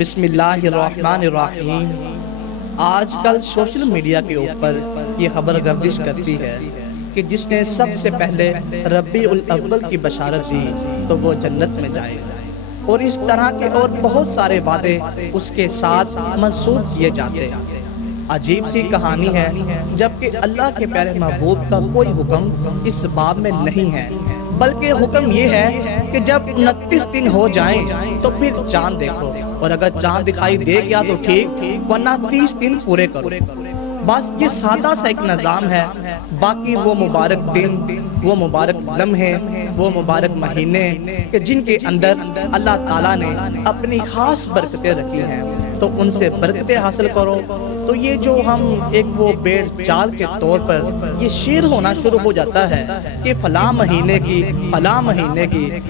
بسم اللہ الرحمن الرحیم۔ آج کل سوشل میڈیا کے اوپر یہ خبر گردش کرتی ہے کہ جس نے سب سے پہلے ربیع الاول کی بشارت دی تو وہ جنت میں جائے گا، اور اس طرح کے اور بہت سارے وعدے اس کے ساتھ منسوخ کیے جاتے ہیں۔ عجیب سی کہانی ہے، جبکہ اللہ کے پیارے محبوب کا کوئی حکم اس باب میں نہیں ہے، بلکہ حکم یہ ہے کہ جب 29 دن ہو جائیں تو پھر چاند دیکھو، اور اگر چاند دکھائی دے گیا تو ٹھیک، ورنہ 30 دن پورے کرو۔ بس یہ سادہ سا ایک نظام ہے، باقی وہ مبارک دن، وہ مبارک لمحے، وہ مبارک مہینے کہ جن کے اندر اللہ تعالیٰ نے اپنی خاص برکتیں رکھی ہیں، تو ان سے برکتیں حاصل کرو۔ تو یہ جو ہم ایک وہ بیڑ چال کے طور پر یہ شعر ہونا شروع ہو جاتا ہے کہ فلاں مہینے کی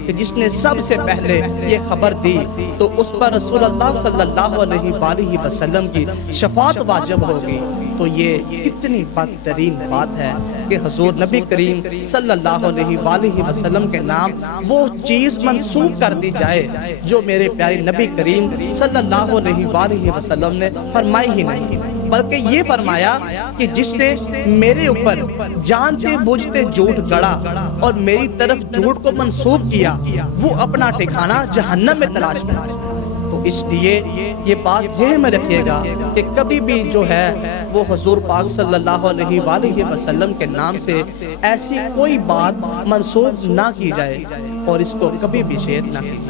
کہ جس نے سب سے پہلے یہ خبر دی تو اس پر رسول اللہ صلی اللہ علیہ وآلہ وسلم کی شفاعت واجب ہوگی، تو یہ کتنی بدترین بات ہے کہ حضور نبی کریم صلی اللہ علیہ وآلہ وسلم کے نام وہ چیز منسوخ کر دی جائے جو میرے پیارے نبی کریم صلی اللہ علیہ وآلہ وسلم نے فرمائی ہی نہیں، بلکہ یہ فرمایا کہ جس نے میرے اوپر جانتے بوجھتے جھوٹ گڑا اور میری طرف جھوٹ کو منسوب کیا، وہ اپنا ٹھکانہ جہنم میں تلاش کرے۔ تو اس لیے یہ بات ذہن میں رکھیے گا کہ کبھی بھی جو ہے وہ حضور پاک صلی اللہ علیہ وآلہ وسلم کے نام سے ایسی کوئی بات منسوب نہ کی جائے، اور اس کو کبھی بھی شیئر نہ کی جائے۔